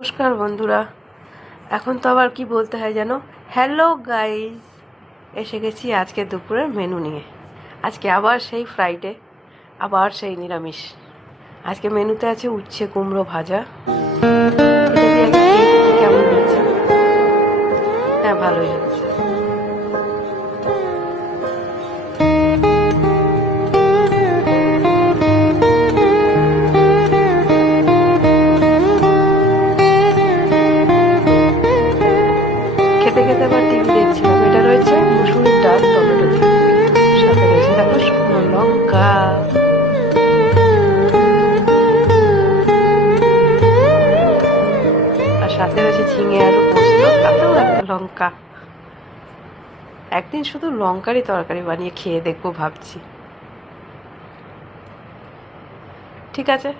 নমস্কার বন্ধুরা। এখন তো আবার কি বলতে হয় যেন, হ্যালো গাইস, এসে গেছি আজকে দুপুরের মেনু নিয়ে। আজকে আবার সেই ফ্রাইডে, আবার সেই নিরামিষ। আজকে মেনুতে আছে উচ্ছে কুমড়ো ভাজা। এটা দিয়ে আগে খেয়ে দেখি কেমন হচ্ছে। হ্যাঁ, ভালোই হচ্ছে। খেতে খেতে আবার টিভি দেখছিলাম। এটা রয়েছে মুসুরির ডাল টমেটো দিয়ে, সাথে রয়েছে দেখো শুকনো লঙ্কা, আর সাথে রয়েছে ঝিঙে আলু পোস্ত, তাতেও একটা লঙ্কা। একদিন শুধু লঙ্কারই তরকারি বানিয়ে খেয়ে দেখবো ভাবছি। ঠিক আছে।